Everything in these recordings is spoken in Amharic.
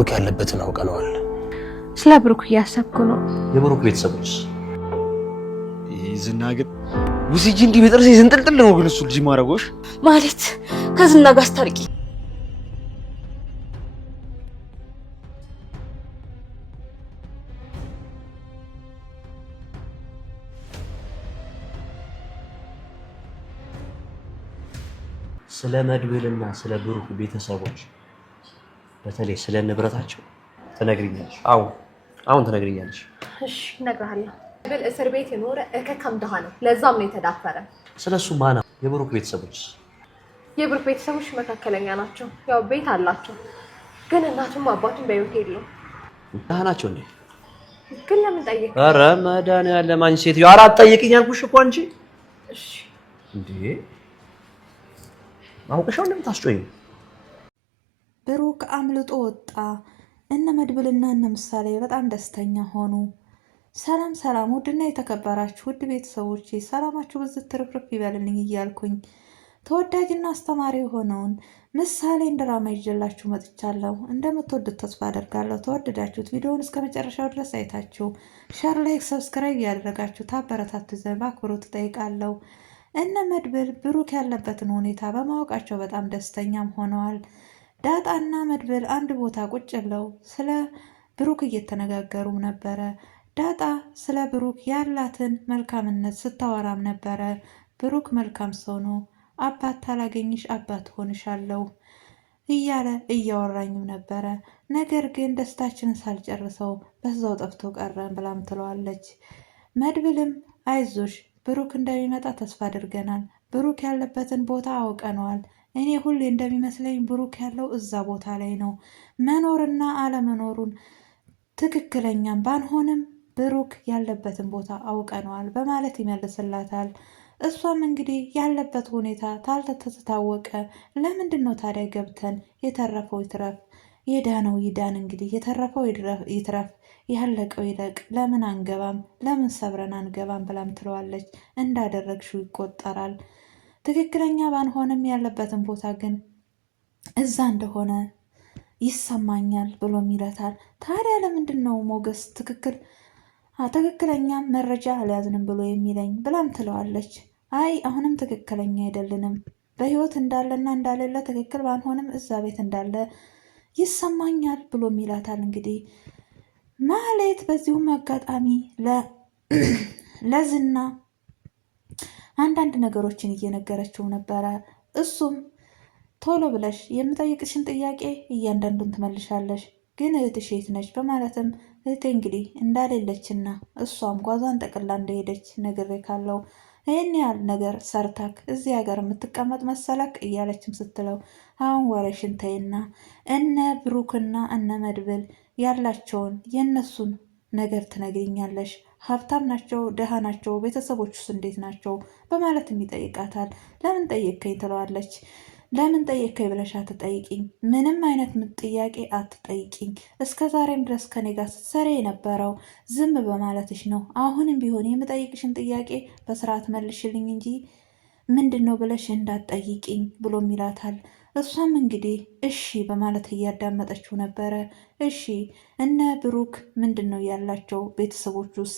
ብሩክ ያለበትን አውቀነዋል። ስለ ብሩክ እያሰብኩ ነው። የብሩክ ቤተሰቦች ዝና ግን ውስጂ እንዲህ በጥርሴ ዝንጥልጥል ነው ግን እሱ ልጅ ማረጎሽ ማለት ከዝና ጋር አስታርቂ። ስለ መድብልና ስለ ብሩክ ቤተሰቦች በተለይ ስለ ንብረታቸው ትነግሪኛለሽ? አዎ አሁን ትነግሪኛለሽ። እሺ እነግርሃለሁ። ብል እስር ቤት የኖረ እከካም ደሃ ነው። ለዛም ነው የተዳፈረ። ስለሱ ማና የብሩክ ቤተሰቦች? የብሩክ ቤተሰቦች መካከለኛ ናቸው። ያው ቤት አላቸው፣ ግን እናቱም አባቱም በህይወት የሉም። ደሃ ናቸው እንዴ? ግን ለምን ጠየቅ? ኧረ መድኃኒዓለም አንቺ ሴትዮ ኧረ አትጠይቂኝ አልኩሽ እኮ አንቺ። እሺ እንዴ አውቀሻው እንደምታስጮኝ። ብሩክ አምልጦ ወጣ። እነ መድብልና እነ ምሳሌ በጣም ደስተኛ ሆኑ። ሰላም ሰላም! ውድና የተከበራችሁ ውድ ቤተሰቦቼ ሰላማችሁ ብዝት ትርፍርፍ ይበልልኝ እያልኩኝ ተወዳጅና አስተማሪ የሆነውን ምሳሌን ድራማ ይዤላችሁ መጥቻለሁ። እንደምትወዱት ተስፋ አደርጋለሁ። ተወደዳችሁት ቪዲዮውን እስከ መጨረሻው ድረስ አይታችሁ ሸር፣ ላይክ፣ ሰብስክራይብ ያደረጋችሁ ታበረታቱ ዘንድ በአክብሮት እጠይቃለሁ። እነ መድብል ብሩክ ያለበትን ሁኔታ በማወቃቸው በጣም ደስተኛም ሆነዋል። ዳጣና መድብል አንድ ቦታ ቁጭ ብለው ስለ ብሩክ እየተነጋገሩም ነበረ። ዳጣ ስለ ብሩክ ያላትን መልካምነት ስታወራም ነበረ። ብሩክ መልካም ሰው ነው፣ አባት ታላገኝሽ አባት ሆንሻለሁ እያለ እያወራኝም ነበረ። ነገር ግን ደስታችንን ሳልጨርሰው በዛው ጠፍቶ ቀረን ብላም ትለዋለች። መድብልም አይዞሽ ብሩክ እንደሚመጣ ተስፋ አድርገናል። ብሩክ ያለበትን ቦታ አውቀነዋል። እኔ ሁሌ እንደሚመስለኝ ብሩክ ያለው እዛ ቦታ ላይ ነው። መኖርና አለመኖሩን ትክክለኛም ባንሆንም ብሩክ ያለበትን ቦታ አውቀነዋል በማለት ይመልስላታል። እሷም እንግዲህ ያለበት ሁኔታ ታልተታወቀ ለምንድን ነው ታዲያ ገብተን የተረፈው ይትረፍ፣ የዳነው ይዳን፣ እንግዲህ የተረፈው ይትረፍ፣ ያለቀው ይለቅ፣ ለምን አንገባም፣ ለምን ሰብረን አንገባም ብላም ትለዋለች። እንዳደረግሽው ይቆጠራል፣ ትክክለኛ ባንሆንም ያለበትን ቦታ ግን እዛ እንደሆነ ይሰማኛል ብሎም ይለታል። ታዲያ ለምንድን ነው ሞገስ ትክክለኛ መረጃ አልያዝንም ብሎ የሚለኝ ብላም ትለዋለች። አይ አሁንም ትክክለኛ አይደለንም፣ በህይወት እንዳለና እንዳሌለ ትክክል ባንሆንም እዛ ቤት እንዳለ ይሰማኛል ብሎም ይላታል። እንግዲህ ማህሌት በዚሁም አጋጣሚ ለዝና አንዳንድ ነገሮችን እየነገረችው ነበረ። እሱም ቶሎ ብለሽ የምጠይቅሽን ጥያቄ እያንዳንዱን ትመልሻለሽ፣ ግን እህትሽ የት ነች በማለትም እህቴ እንግዲህ እንዳሌለችና እሷም ጓዟን ጠቅላ እንደሄደች ነግሬ ካለው ይህን ያህል ነገር ሰርታክ እዚህ ሀገር የምትቀመጥ መሰለክ እያለችም ስትለው አሁን ወሬሽን ተይና እነ ብሩክና እነ መድብል ያላቸውን የእነሱን ነገር ትነግሪኛለሽ። ሀብታም ናቸው? ደሃ ናቸው? ቤተሰቦቹስ እንዴት ናቸው? በማለትም ይጠይቃታል። ለምን ጠየቅከኝ ትለዋለች። ለምን ጠየቅከኝ ብለሽ አትጠይቂኝ፣ ምንም አይነት ጥያቄ አትጠይቂኝ። እስከ ዛሬም ድረስ ከኔ ጋር ስትሰሪ የነበረው ዝም በማለትሽ ነው። አሁንም ቢሆን የምጠይቅሽን ጥያቄ በስርዓት መልሽልኝ እንጂ ምንድን ነው ብለሽ እንዳትጠይቂኝ ብሎም ይላታል። እሷም እንግዲህ እሺ በማለት እያዳመጠችው ነበረ። እሺ እነ ብሩክ ምንድን ነው ያላቸው ቤተሰቦቹስ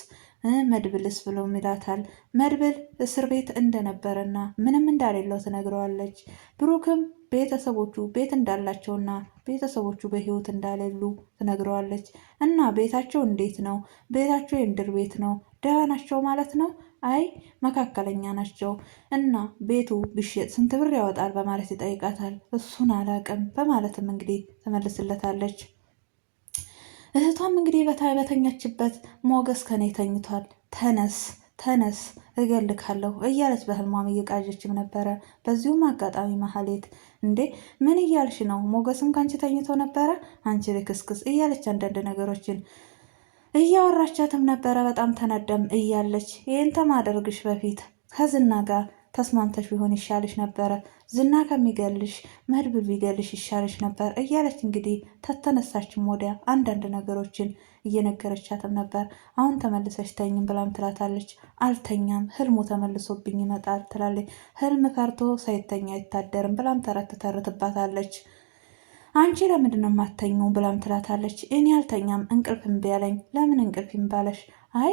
መድብልስ ብለው ይላታል። መድብል እስር ቤት እንደነበረና ምንም እንዳሌለው ትነግረዋለች። ብሩክም ቤተሰቦቹ ቤት እንዳላቸውና ቤተሰቦቹ በህይወት እንዳሌሉ ትነግረዋለች። እና ቤታቸው እንዴት ነው? ቤታቸው የምድር ቤት ነው? ደህና ናቸው ማለት ነው? አይ መካከለኛ ናቸው። እና ቤቱ ቢሸጥ ስንት ብር ያወጣል በማለት ይጠይቃታል። እሱን አላቅም በማለትም እንግዲህ ትመልስለታለች። እህቷም እንግዲህ በተኛችበት ሞገስ ከኔ ተኝቷል፣ ተነስ ተነስ እገልካለሁ እያለች በህልሟም እየቃዠችም ነበረ። በዚሁም አጋጣሚ ማህሌት እንዴ ምን እያልሽ ነው? ሞገስም ከአንቺ ተኝቶ ነበረ? አንቺ ልክስክስ እያለች አንዳንድ ነገሮችን እያወራቻትም ነበረ። በጣም ተናደም እያለች ይህን ከማድረግሽ በፊት ከዝና ጋር ተስማምተሽ ቢሆን ይሻልሽ ነበረ፣ ዝና ከሚገልሽ መድብል ቢገልሽ ይሻልሽ ነበር እያለች እንግዲህ ተተነሳችም ወዲያ አንዳንድ ነገሮችን እየነገረቻትም ነበር። አሁን ተመልሰሽ ተኝም ብላም ትላታለች። አልተኛም፣ ህልሙ ተመልሶብኝ ይመጣል ትላለች። ህልም ፈርቶ ሳይተኛ አይታደርም ብላም ተረትባታለች። አንቺ ለምንድን ነው የማትተኛው ብላም ትላታለች። እኔ አልተኛም እንቅልፍ እምቢ አለኝ። ለምን እንቅልፍ ይምባለሽ? አይ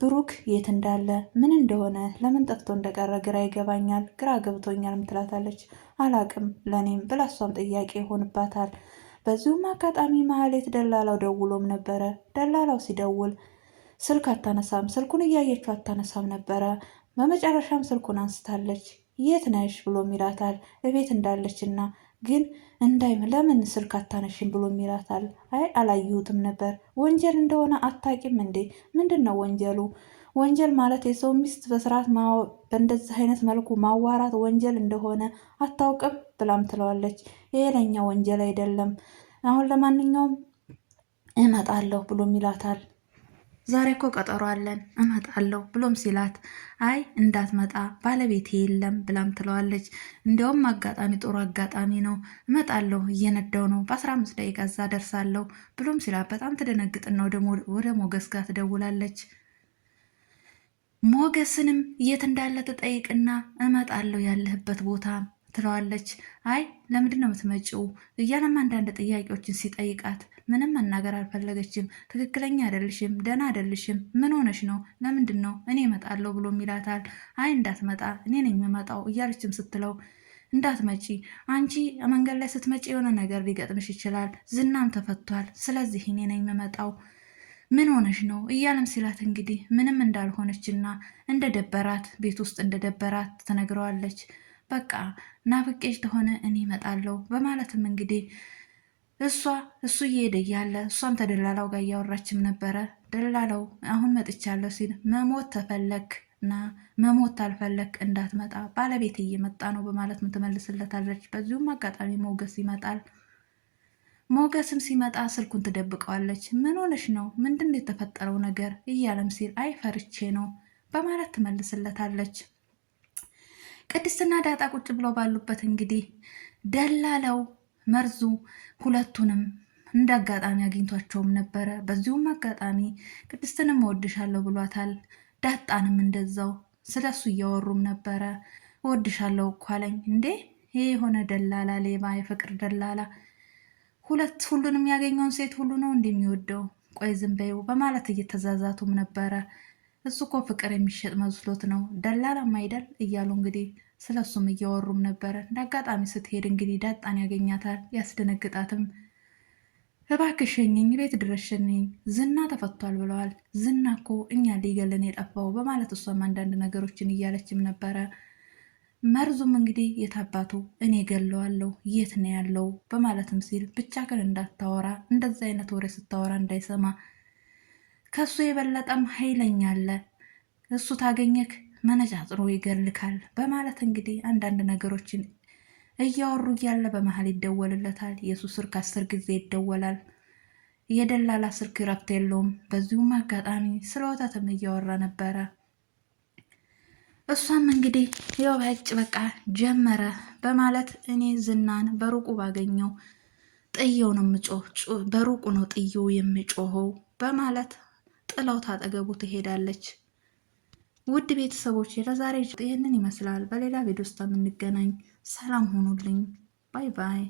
ብሩክ የት እንዳለ ምን እንደሆነ ለምን ጠፍቶ እንደቀረ ግራ ይገባኛል፣ ግራ ገብቶኛል ትላታለች። አላቅም ለእኔም ብላ እሷም ጥያቄ ይሆንባታል። በዚሁም አጋጣሚ ማህሌት ደላላው ደውሎም ነበረ። ደላላው ሲደውል ስልክ አታነሳም፣ ስልኩን እያየችው አታነሳም ነበረ። በመጨረሻም ስልኩን አንስታለች። የት ነሽ ብሎም ይላታል። እቤት እንዳለችና ግን ለምን ስልክ አታነሽም ብሎም ይላታል። አይ አላየሁትም ነበር። ወንጀል እንደሆነ አታቂም እንዴ? ምንድን ነው ወንጀሉ? ወንጀል ማለት የሰው ሚስት በስርዓት በእንደዚህ አይነት መልኩ ማዋራት ወንጀል እንደሆነ አታውቅም ብላም ትለዋለች። ይሄ ለኛ ወንጀል አይደለም። አሁን ለማንኛውም እመጣለሁ ብሎም ይላታል። ዛሬ እኮ ቀጠሮ አለን እመጣለሁ ብሎም ሲላት አይ እንዳትመጣ ባለቤቴ የለም ብላም ትለዋለች። እንዲያውም አጋጣሚ ጥሩ አጋጣሚ ነው እመጣለሁ፣ እየነዳው ነው፣ በ15 ደቂቃ እዛ ደርሳለሁ ብሎም ሲላት በጣም ትደነግጥና ወደ ሞገስ ጋር ትደውላለች። ሞገስንም የት እንዳለ ትጠይቅና እመጣለሁ ያለህበት ቦታ ትለዋለች። አይ ለምንድን ነው የምትመጪው እያለም አንዳንድ ጥያቄዎችን ሲጠይቃት ምንም መናገር አልፈለገችም። ትክክለኛ አይደልሽም፣ ደህና አይደልሽም፣ ምን ሆነሽ ነው? ለምንድን ነው? እኔ እመጣለሁ ብሎም ይላታል። አይ እንዳትመጣ እኔ ነኝ የምመጣው እያለችም ስትለው እንዳትመጪ አንቺ መንገድ ላይ ስትመጪ የሆነ ነገር ሊገጥምሽ ይችላል፣ ዝናም ተፈቷል፣ ስለዚህ እኔ ነኝ የምመጣው ምን ሆነሽ ነው እያለም ሲላት እንግዲህ ምንም እንዳልሆነችና እንደደበራት ቤት ውስጥ እንደደበራት ትነግረዋለች። በቃ ናፍቄሽ ተሆነ እኔ እመጣለሁ በማለትም እንግዲህ እሱ እየሄደ እያለ እሷም ተደላላው ጋር እያወራችም ነበረ። ደላላው አሁን መጥቻለሁ ሲል መሞት ተፈለክ እና መሞት አልፈለክ እንዳትመጣ ባለቤት እየመጣ ነው በማለት ትመልስለታለች። በዚሁም አጋጣሚ ሞገስ ይመጣል። ሞገስም ሲመጣ ስልኩን ትደብቀዋለች። ምን ሆነሽ ነው? ምንድን ነው የተፈጠረው ነገር እያለም ሲል አይ ፈርቼ ነው በማለት ትመልስለታለች። ቅድስትና ዳጣ ቁጭ ብለው ባሉበት እንግዲህ ደላላው መርዙ ሁለቱንም እንደ አጋጣሚ አግኝቷቸውም ነበረ። በዚሁም አጋጣሚ ቅድስትንም እወድሻለሁ ብሏታል። ዳጣንም እንደዛው ስለሱ እያወሩም ነበረ። እወድሻለሁ እኮ አለኝ። እንዴ ይሄ የሆነ ደላላ ሌባ፣ የፍቅር ደላላ ሁሉንም ያገኘውን ሴት ሁሉ ነው እንደሚወደው፣ ቆይ ዝም በይው በማለት እየተዛዛቱም ነበረ። እሱ እኮ ፍቅር የሚሸጥ መስሎት ነው ደላላም አይደል እያሉ እንግዲህ ስለሱም እያወሩም ነበረ። እንደ አጋጣሚ ስትሄድ እንግዲህ ዳጣን ያገኛታል። ያስደነግጣትም እባክሽ ሸኘኝ፣ ቤት ድረስ ሸኘኝ፣ ዝና ተፈቷል ብለዋል። ዝና እኮ እኛ ሊገለን የጠፋው በማለት እሷም አንዳንድ ነገሮችን እያለችም ነበረ። መርዙም እንግዲህ የታባቱ እኔ ገለዋለሁ የት ነው ያለው በማለትም ሲል ብቻ ግን እንዳታወራ፣ እንደዚ አይነት ወሬ ስታወራ እንዳይሰማ፣ ከሱ የበለጠም ኃይለኛ አለ፣ እሱ ታገኘክ መነጫጽሮ ይገልካል በማለት እንግዲህ አንዳንድ ነገሮችን እያወሩ እያለ በመሀል ይደወልለታል። የሱ ስልክ 10 ጊዜ ይደወላል። የደላላ ስልክ ረፍት የለውም። በዚሁም አጋጣሚ ስለ ወተትም እያወራ ነበረ። እሷም እንግዲህ ያው በቃ ጀመረ በማለት እኔ ዝናን በሩቁ ባገኘው ጥየው ነው በሩቁ ነው ጥየው የምጮኸው በማለት ጥለው ታጠገቡ ትሄዳለች። ውድ ቤተሰቦች ለዛሬ ይህንን ይመስላል። በሌላ ቪዲዮ ውስጥ የምንገናኝ። ሰላም ሆኑልኝ። ባይ ባይ።